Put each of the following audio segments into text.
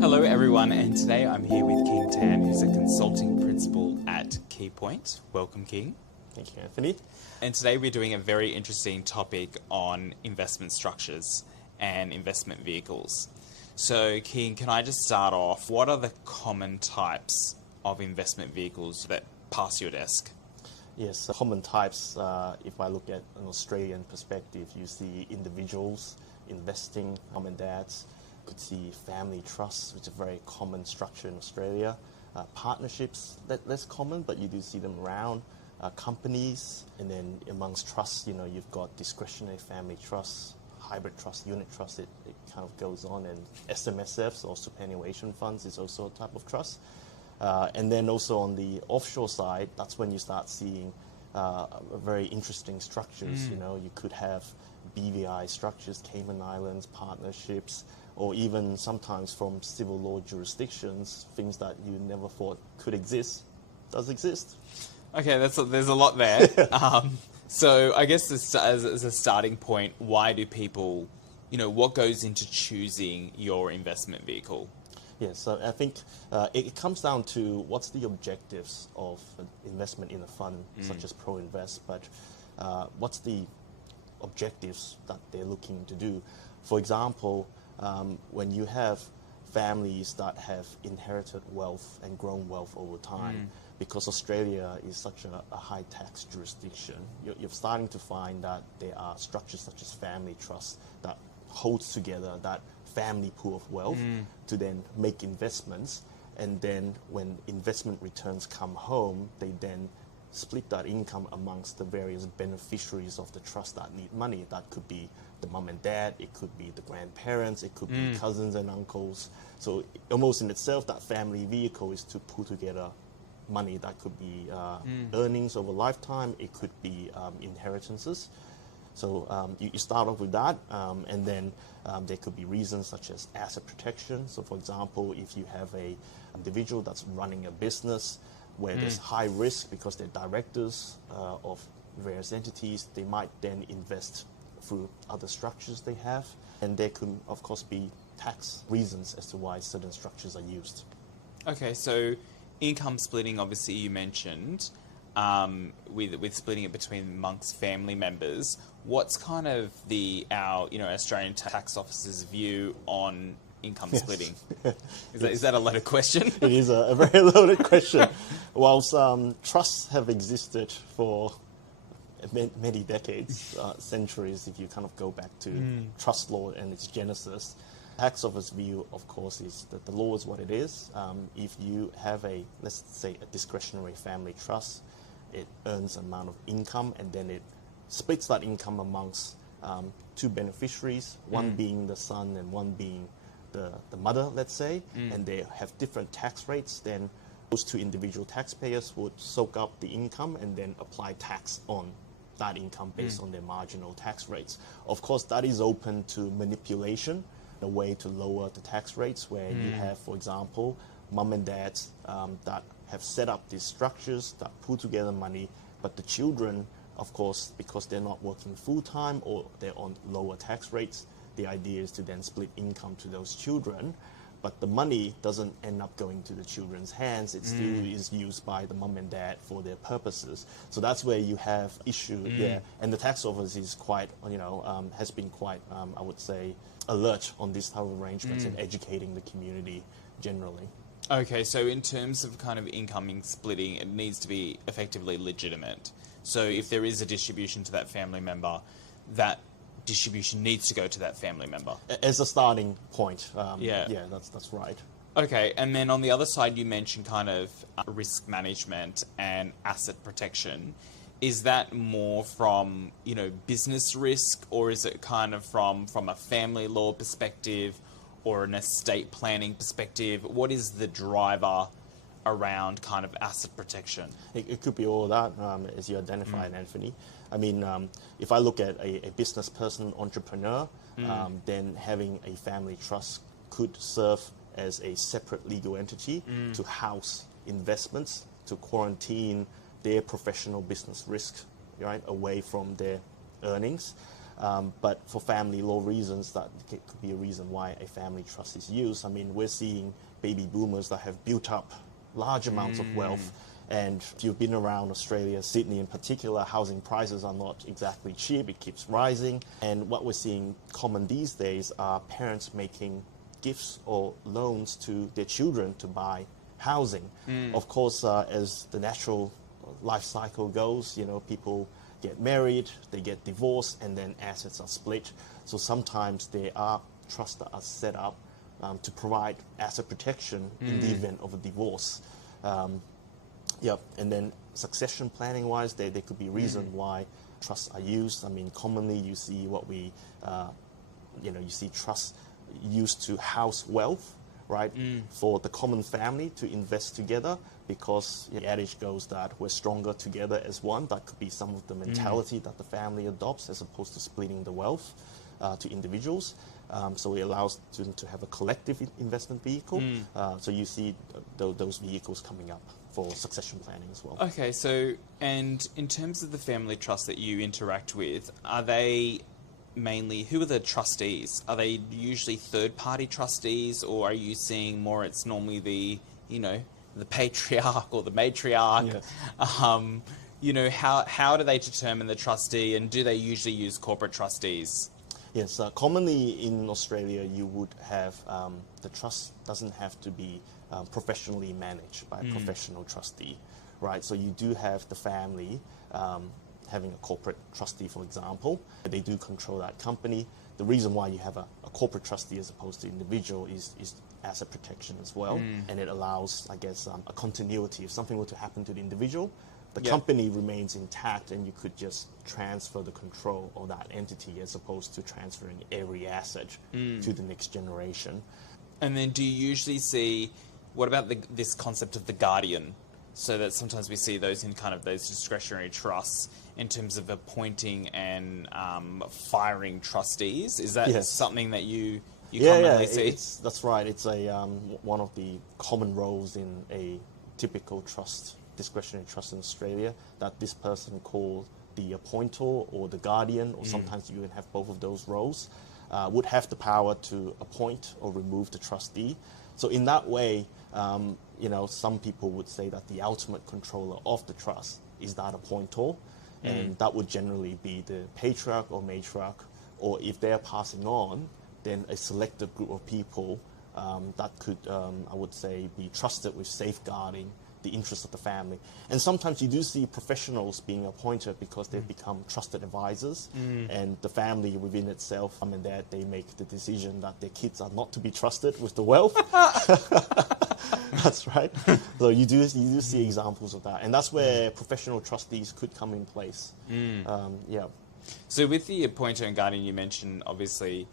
Hello everyone, and today I'm here with King Tan, who's a consulting principal at Keypoint. Welcome, King. Thank you, Anthony. And today we're doing a very interesting topic on investment structures and investment vehicles. So, King, can I just start off? What are the common types of investment vehicles that pass your desk? Yes, common types, if I look at an Australian perspective, you see individuals investing, mom and dads. You could see family trusts, which is a very common structure in Australia. Partnerships, less common, but you do see them around. Companies, and then amongst trusts, you've got discretionary family trusts, hybrid trust, unit trust, it kind of goes on, and SMSFs or superannuation funds is also a type of trust. And then also on the offshore side, that's when you start seeing very interesting structures. You could have BVI structures, Cayman Islands, partnerships, or even sometimes from civil law jurisdictions, things that you never thought could exist, does exist. Okay, there's a lot there. So I guess as a starting point, why do people, what goes into choosing your investment vehicle? Yes, so I think it comes down to what's the objectives of investment in a fund such as ProInvest, but what's the objectives that they're looking to do. For example, when you have families that have inherited wealth and grown wealth over time, because Australia is such a high tax jurisdiction, you're starting to find that there are structures such as family trusts that holds together that family pool of wealth to then make investments, and then when investment returns come home, they then split that income amongst the various beneficiaries of the trust that need money. That could be the mum and dad, it could be the grandparents, it could be cousins and uncles. So almost in itself, that family vehicle is to put together money that could be earnings over lifetime, it could be inheritances. So you start off with that, and then there could be reasons such as asset protection. So for example, if you have an individual that's running a business where there's high risk because they're directors of various entities, they might then invest through other structures they have. And there could, of course, be tax reasons as to why certain structures are used. Okay, so income splitting, obviously you mentioned, with splitting it between amongst family members. What's kind of our Australian tax officer's view on income splitting? Is that a loaded question? It is a very loaded question. Whilst trusts have existed for many decades, centuries, if you kind of go back to trust law and its genesis, tax office view, of course, is that the law is what it is. If you have let's say, a discretionary family trust, it earns an amount of income, and then it splits that income amongst two beneficiaries, one being the son and one being the mother, let's say, and they have different tax rates. Then those two individual taxpayers would soak up the income and then apply tax on that income based on their marginal tax rates. Of course, that is open to manipulation, a way to lower the tax rates, where you have, for example, mum and dads that have set up these structures that put together money, but the children, of course, because they're not working full-time or they're on lower tax rates, the idea is to then split income to those children, but the money doesn't end up going to the children's hands. It still is used by the mum and dad for their purposes. So that's where you have issue there. And the tax office is quite, has been quite, I would say, alert on this type of arrangements and educating the community generally. Okay, so in terms of kind of income splitting, it needs to be effectively legitimate. So if there is a distribution to that family member, that distribution needs to go to that family member. As a starting point, yeah, that's right. Okay, and then on the other side, you mentioned kind of risk management and asset protection. Is that more from, business risk, or is it kind of from a family law perspective or an estate planning perspective? What is the driver around kind of asset protection? It could be all of that, as you identified, Anthony. I mean, if I look at a business person, entrepreneur, then having a family trust could serve as a separate legal entity to house investments, to quarantine their professional business risk, right, away from their earnings. But for family law reasons, that could be a reason why a family trust is used. I mean, we're seeing baby boomers that have built up large amounts of wealth. And if you've been around Australia, Sydney in particular, housing prices are not exactly cheap. It keeps rising. And what we're seeing common these days are parents making gifts or loans to their children to buy housing. Of course, as the natural life cycle goes, you know, people get married, they get divorced, and then assets are split. So sometimes there are trusts that are set up to provide asset protection in the event of a divorce. Yep, and then succession planning wise, there could be reason why trusts are used. I mean, commonly you see you see trusts used to house wealth, right? For the common family to invest together, because the adage goes that we're stronger together as one. That could be some of the mentality that the family adopts as opposed to splitting the wealth to individuals. So it allows them to have a collective investment vehicle. So you see those vehicles coming up for succession planning as well. Okay, so, and in terms of the family trust that you interact with, are they mainly, who are the trustees? Are they usually third-party trustees, or are you seeing more it's normally the, you know, the patriarch or the matriarch? Yes. You know, how do they determine the trustee, and do they usually use corporate trustees? Yes, commonly in Australia, you would have the trust doesn't have to be professionally managed by a professional trustee, right? So you do have the family having a corporate trustee, for example. They do control that company. The reason why you have a corporate trustee as opposed to individual is asset protection as well, and it allows, I guess, a continuity. If something were to happen to the individual, the company remains intact, and you could just transfer the control of that entity as opposed to transferring every asset to the next generation. And then do you usually see, what about this concept of the guardian? So that sometimes we see those in kind of those discretionary trusts in terms of appointing and firing trustees. Is that something that you commonly see? That's right. It's one of the common roles in a typical trust, discretionary trust in Australia, that this person called the appointer or the guardian, or sometimes you can have both of those roles, would have the power to appoint or remove the trustee. So in that way, some people would say that the ultimate controller of the trust is that appointer, and that would generally be the patriarch or matriarch, or if they're passing on, then a selected group of people that could, I would say, be trusted with safeguarding the interests of the family. And sometimes you do see professionals being appointed because they've become trusted advisors, and the family within itself, mom and dad, they make the decision that their kids are not to be trusted with the wealth. That's right. So you do see examples of that, and that's where professional trustees could come in place. So with the appointer and guardian, you mentioned, obviously,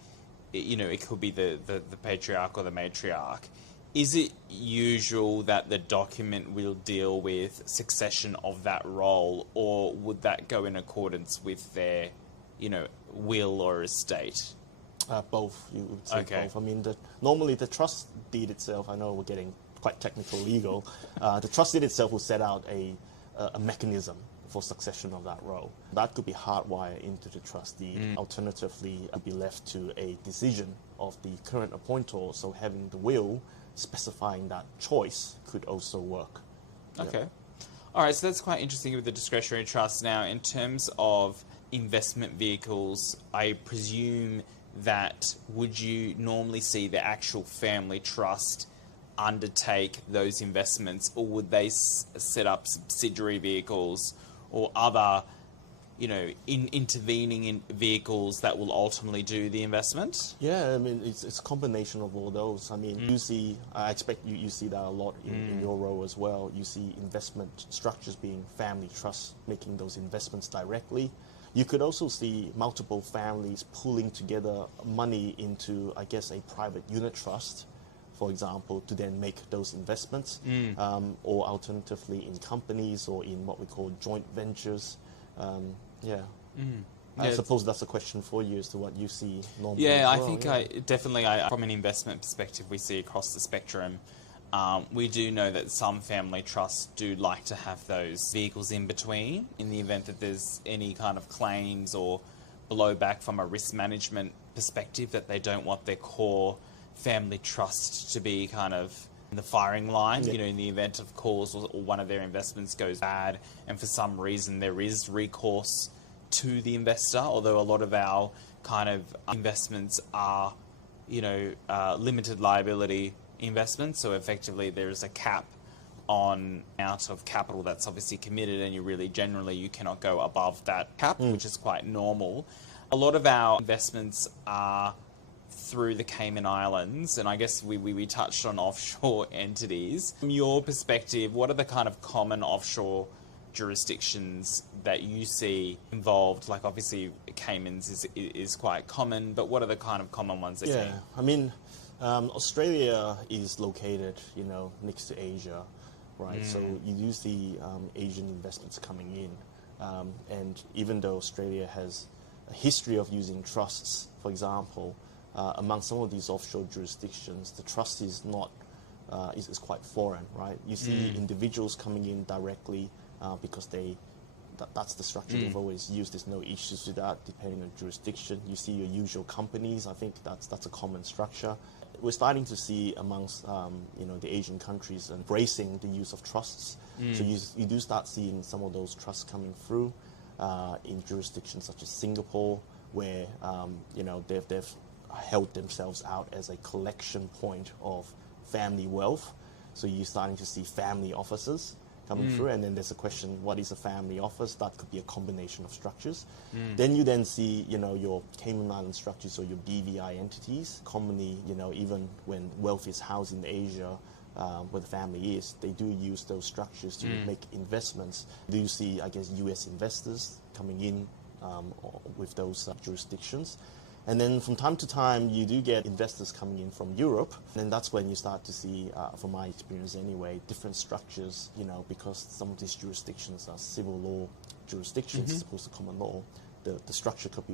it could be the patriarch or the matriarch. Is it usual that the document will deal with succession of that role, or would that go in accordance with their, will or estate? Both, you would say both. I mean, normally the trust deed itself, I know we're getting quite technical legal, the trust deed itself will set out a mechanism for succession of that role. That could be hardwired into the trust deed. Alternatively, it would be left to a decision of the current appointer, so having the will specifying that choice could also work. Okay. All right, so that's quite interesting with the discretionary trust. Now, in terms of investment vehicles, I presume that would you normally see the actual family trust undertake those investments, or would they set up subsidiary vehicles or other, intervening in vehicles that will ultimately do the investment? Yeah, I mean, it's a combination of all those. I mean, I expect you see that a lot in your role as well. You see investment structures being family trusts making those investments directly. You could also see multiple families pooling together money into, I guess, a private unit trust, for example, to then make those investments, or alternatively in companies or in what we call joint ventures. I suppose that's a question for you as to what you see normally. Yeah, I think from an investment perspective, we see across the spectrum. We do know that some family trusts do like to have those vehicles in between in the event that there's any kind of claims or blowback from a risk management perspective, that they don't want their core family trust to be kind of in the firing line, Yeah. you know, in the event of calls or one of their investments goes bad and for some reason there is recourse to the investor, although a lot of our kind of investments are, you know, limited liability investments. So effectively there is a cap on amount of capital that's obviously committed, and you really generally you cannot go above that cap, which is quite normal. A lot of our investments are through the Cayman Islands, and I guess we touched on offshore entities. From your perspective, what are the kind of common offshore jurisdictions that you see involved? Like obviously Caymans is quite common, but what are the kind of common ones that Yeah, I mean, Australia is located, you know, next to Asia, right? So you do see Asian investments coming in. And even though Australia has a history of using trusts, for example, among some of these offshore jurisdictions, the trust is not, is quite foreign, right? You see individuals coming in directly because that's the structure they've always used. There's no issues with that, depending on jurisdiction. You see your usual companies. I think that's a common structure. We're starting to see amongst you know, the Asian countries embracing the use of trusts. So you do start seeing some of those trusts coming through in jurisdictions such as Singapore, where you know, they've held themselves out as a collection point of family wealth. So you're starting to see family offices coming through, and then there's a question, what is a family office? That could be a combination of structures. Then you then see, you know, your Cayman Island structures or your BVI entities. Commonly, you know, even when wealth is housed in Asia, where the family is, they do use those structures to make investments. Do you see, I guess, US investors coming in with those jurisdictions? And then from time to time, you do get investors coming in from Europe. And that's when you start to see, from my experience anyway, different structures, you know, because some of these jurisdictions are civil law jurisdictions as opposed to common law. The structure could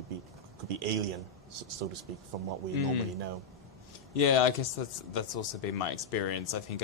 be alien, so to speak, from what we normally know. Yeah, I guess that's also been my experience. I think,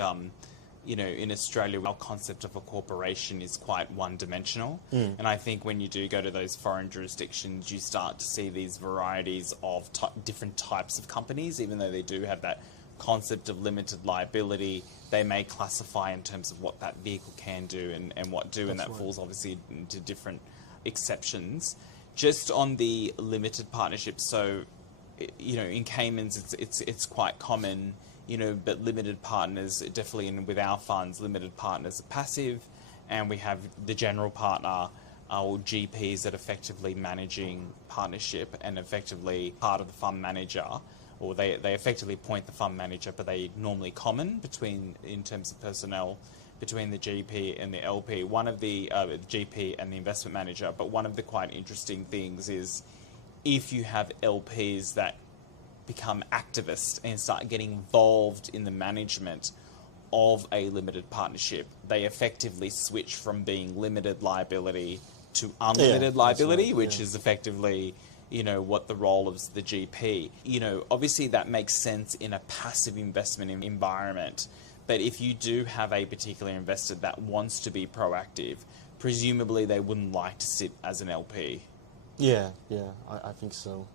you know, in Australia, our concept of a corporation is quite one-dimensional. And I think when you do go to those foreign jurisdictions, you start to see these varieties of different types of companies, even though they do have that concept of limited liability. They may classify in terms of what that vehicle can do and what do, and that falls obviously into different exceptions. Just on the limited partnerships, so, you know, in Caymans, it's quite common, you know, but limited partners, definitely with our funds, limited partners are passive, and we have the general partner or GPs that are effectively managing partnership and effectively part of the fund manager, or they effectively appoint the fund manager, but they normally common between, in terms of personnel, between the GP and the LP, one of the GP and the investment manager. But one of the quite interesting things is if you have LPs that become activists and start getting involved in the management of a limited partnership, they effectively switch from being limited liability to unlimited liability, which is effectively, you know, what the role of the GP. You know, obviously that makes sense in a passive investment environment, but if you do have a particular investor that wants to be proactive, presumably they wouldn't like to sit as an LP. Yeah, I think so.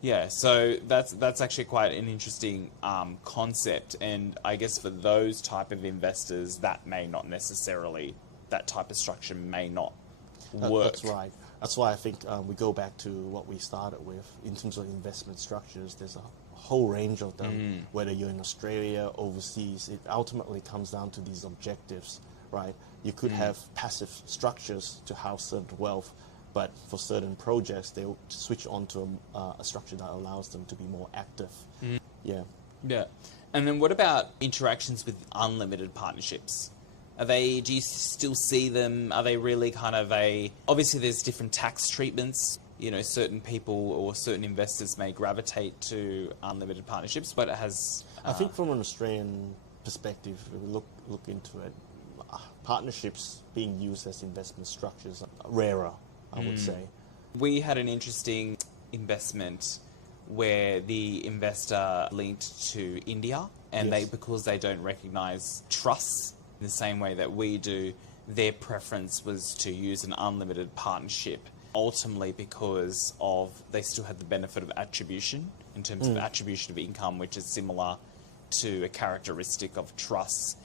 Yeah, so that's actually quite an interesting concept, and I guess for those type of investors, that may not necessarily, that type of structure may not work. That's right. That's why I think we go back to what we started with in terms of investment structures. There's a whole range of them, whether you're in Australia, overseas. It ultimately comes down to these objectives, right? You could have passive structures to house certain wealth, but for certain projects, they'll switch on to a structure that allows them to be more active. Yeah. And then what about interactions with unlimited partnerships? Do you still see them? Are they really kind of obviously there's different tax treatments, you know, certain people or certain investors may gravitate to unlimited partnerships, but it has... I think from an Australian perspective, if we look into it, partnerships being used as investment structures are rarer, I would say. We had an interesting investment where the investor linked to India, and because they don't recognise trusts in the same way that we do, their preference was to use an unlimited partnership. ultimately because of they still had the benefit of attribution in terms of attribution of income, which is similar to a characteristic of trusts.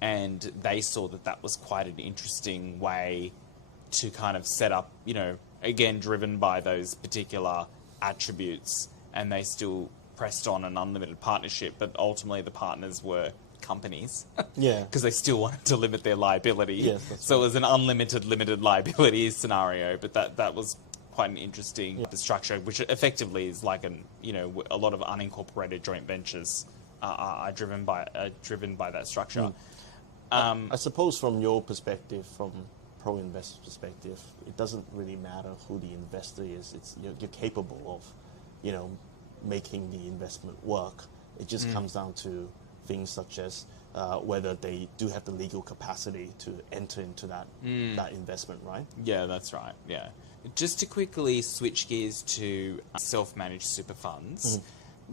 And they saw that that was quite an interesting way to kind of set up, again, driven by those particular attributes, and they still pressed on an unlimited partnership, but ultimately the partners were companies. Yeah. Because they still wanted to limit their liability. Yes, that's so it was an unlimited, limited liability scenario, but that was quite an interesting structure, which effectively is like a lot of unincorporated joint ventures are driven by that structure. I suppose from your perspective, from pro-investor perspective, it doesn't really matter who the investor is. You're capable of, making the investment work. It just comes down to things such as whether they do have the legal capacity to enter into that investment, right? Yeah, that's right. Yeah. Just to quickly switch gears to self-managed super funds.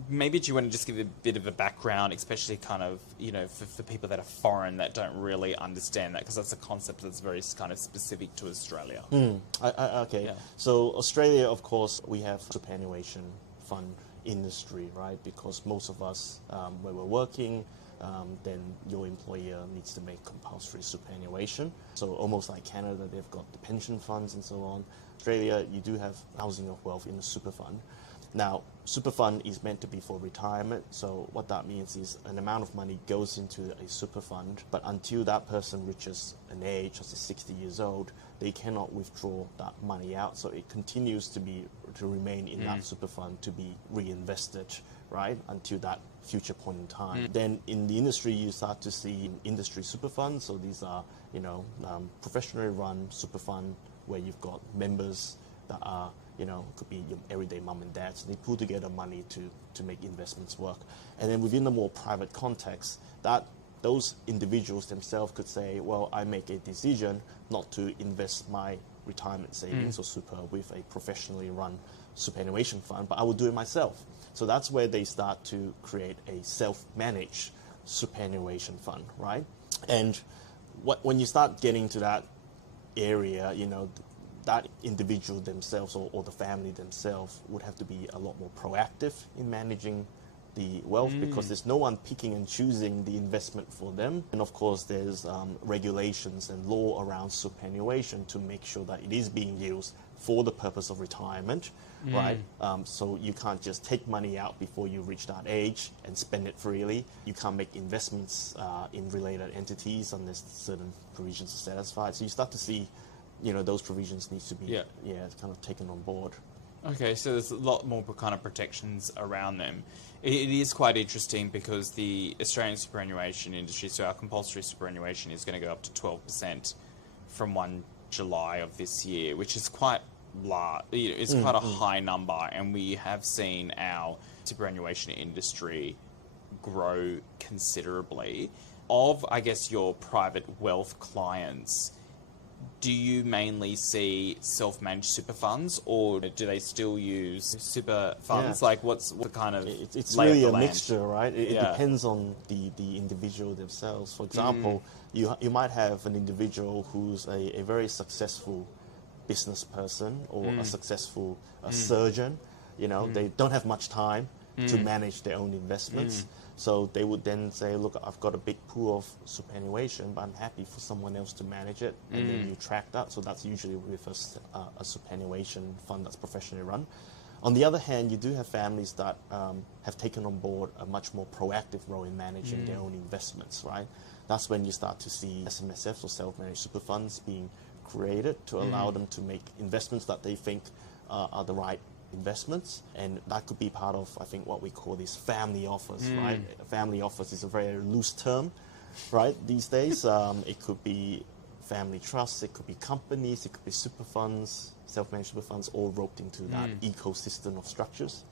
Maybe do you want to just give a bit of a background, especially kind of, for people that are foreign that don't really understand that, because that's a concept that's very kind of specific to Australia. Okay. Yeah. So Australia, of course, we have superannuation fund industry, right? Because most of us, when we're working, then your employer needs to make compulsory superannuation. So almost like Canada, they've got the pension funds and so on. Australia, you do have housing of wealth in the super fund. Now, super fund is meant to be for retirement, so what that means is an amount of money goes into a super fund, but until that person reaches an age, let's say 60 years old, they cannot withdraw that money out, so it continues to remain in that super fund to be reinvested, right, until that future point in time. Then in the industry, you start to see industry super funds, so these are, professionally run super fund where you've got members that are, could be your everyday mum and dad. So they pool together money to make investments work. And then within the more private context, that those individuals themselves could say, well, I make a decision not to invest my retirement savings or super with a professionally run superannuation fund, but I will do it myself. So that's where they start to create a self-managed superannuation fund, right? And when you start getting to that area, that individual themselves or the family themselves would have to be a lot more proactive in managing the wealth because there's no one picking and choosing the investment for them. And of course, there's regulations and law around superannuation to make sure that it is being used for the purpose of retirement, right? So you can't just take money out before you reach that age and spend it freely. You can't make investments in related entities unless certain provisions are satisfied. So you start to see those provisions need to be kind of taken on board. Okay, so there's a lot more kind of protections around them. It is quite interesting because the Australian superannuation industry, so our compulsory superannuation is going to go up to 12% from 1 July of this year, which is quite large. It's quite a high number, and we have seen our superannuation industry grow considerably. Of, I guess, your private wealth clients, do you mainly see self-managed super funds, or do they still use super funds? Yeah. Like, what's the kind of It's lay of really the a land? mixture, right? It depends on the individual themselves. For example, you might have an individual who's a very successful business person or a successful surgeon. They don't have much time to manage their own investments. So they would then say, look, I've got a big pool of superannuation, but I'm happy for someone else to manage it. And then you track that. So that's usually with a superannuation fund that's professionally run. On the other hand, you do have families that have taken on board a much more proactive role in managing their own investments, right? That's when you start to see SMSFs or self-managed super funds being created to allow them to make investments that they think are the right investments, and that could be part of, I think, what we call this family office, right? A family office is a very loose term, right, these days. It could be family trusts, it could be companies, it could be super funds, self-managed super funds, all roped into that ecosystem of structures.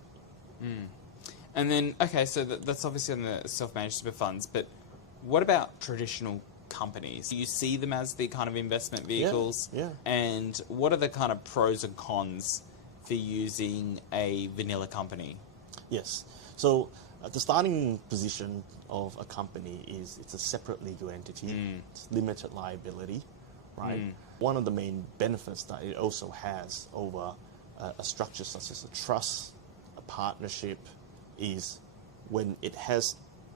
And then, okay, so that's obviously on the self-managed super funds, but what about traditional companies? Do you see them as the kind of investment vehicles? Yeah. And what are the kind of pros and cons for using a vanilla company? Yes. So the starting position of a company is it's a separate legal entity, it's limited liability, right? One of the main benefits that it also has over a structure such as a trust, a partnership, is when it has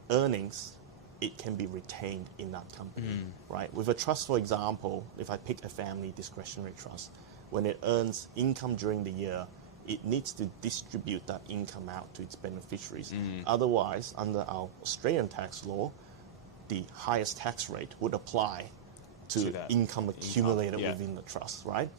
earnings, it can be retained in that company, right? With a trust, for example, if I pick a family discretionary trust, when it earns income during the year, it needs to distribute that income out to its beneficiaries. Otherwise, under our Australian tax law, the highest tax rate would apply to income accumulated within the trust, right?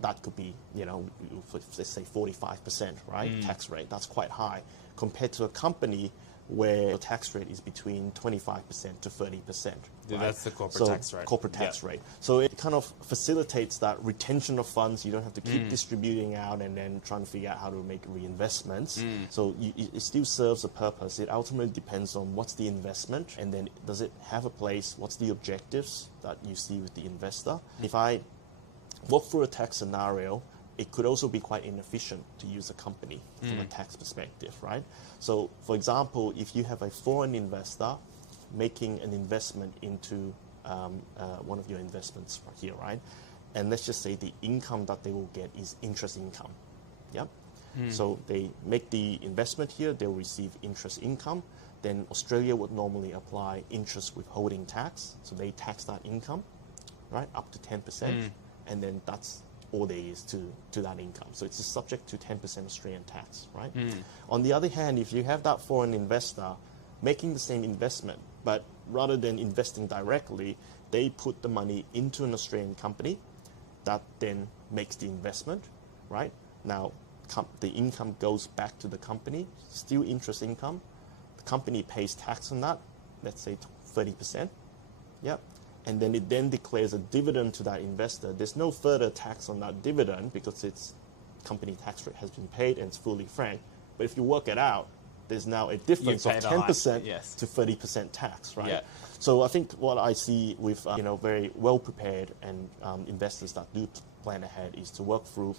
That could be, let's say 45%, right? Tax rate. That's quite high compared to a company where the tax rate is between 25% to 30%. Right? That's the corporate tax rate. Corporate tax rate. So it kind of facilitates that retention of funds. You don't have to keep distributing out and then trying to figure out how to make reinvestments. So it still serves a purpose. It ultimately depends on what's the investment, and then does it have a place? What's the objectives that you see with the investor? If I walk through a tax scenario, it could also be quite inefficient to use a company from a tax perspective, right? So, for example, if you have a foreign investor making an investment into one of your investments here, right? And let's just say the income that they will get is interest income, yep? So they make the investment here, they'll receive interest income. Then Australia would normally apply interest withholding tax. So they tax that income, right, up to 10%. And then that's all there is to that income. So it's subject to 10% Australian tax, right? On the other hand, if you have that foreign investor making the same investment, but rather than investing directly, they put the money into an Australian company that then makes the investment, right? Now, the income goes back to the company, still interest income. The company pays tax on that, let's say 30%, yep. And then it then declares a dividend to that investor. There's no further tax on that dividend because its company tax rate has been paid and it's fully franked. But if you work it out, there's now a difference of 10% to 30% tax, right? Yeah. So I think what I see with very well prepared and investors that do plan ahead is to work through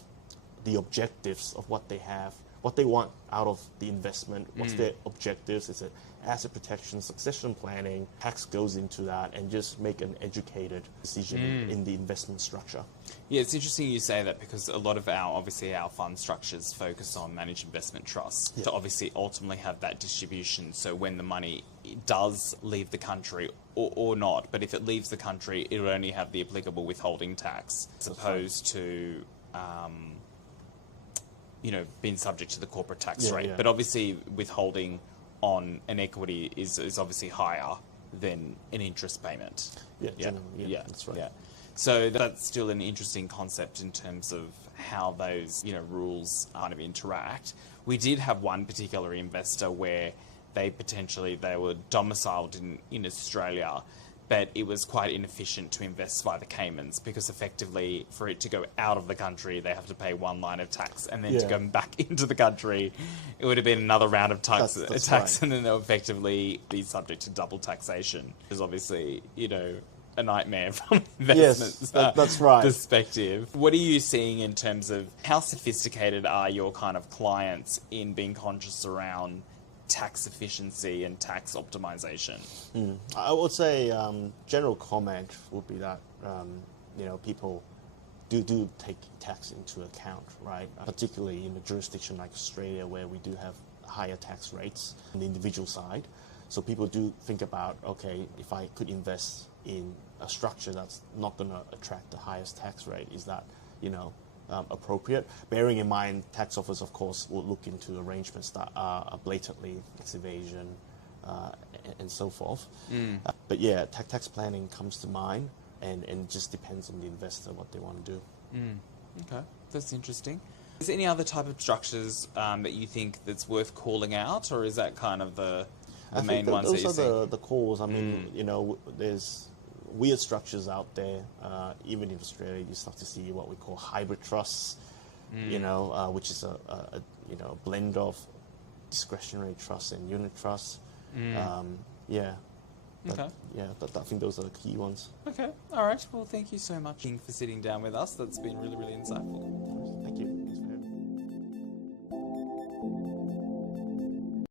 the objectives of what they have, what they want out of the investment, what's their objectives, is it asset protection, succession planning, tax goes into that, and just make an educated decision in the investment structure. Yeah, it's interesting you say that because a lot of our fund structures focus on managed investment trusts to obviously ultimately have that distribution. So when the money does leave the country or not, but if it leaves the country, it will only have the applicable withholding tax as opposed to being subject to the corporate tax rate. But obviously withholding on an equity is obviously higher than an interest payment. Yeah, that's right. Yeah. So that's still an interesting concept in terms of how those rules kind of interact. We did have one particular investor where they were domiciled in Australia, but it was quite inefficient to invest via the Caymans because effectively for it to go out of the country, they have to pay one line of tax, and then to go back into the country, it would have been another round of tax, right. And then they'll effectively be subject to double taxation. Is obviously, a nightmare from investment that's right. perspective. What are you seeing in terms of how sophisticated are your kind of clients in being conscious around tax efficiency and tax optimization? I would say general comment would be that people do take tax into account, right? Particularly in a jurisdiction like Australia where we do have higher tax rates on the individual side. So people do think about, okay, if I could invest in a structure that's not going to attract the highest tax rate, is that appropriate? Bearing in mind, tax office, of course, will look into arrangements that are blatantly tax evasion and so forth. But yeah, tax planning comes to mind, and it just depends on the investor what they want to do. Okay, that's interesting. Is there any other type of structures that you think that's worth calling out, or is that kind of the main ones that you're seeing? Those are the calls. I mean, there's weird structures out there. Even in Australia, you start to see what we call hybrid trusts, which is a blend of discretionary trusts and unit trusts. I think those are the key ones. Okay, all right. Well, thank you so much for sitting down with us. That's been really, really insightful.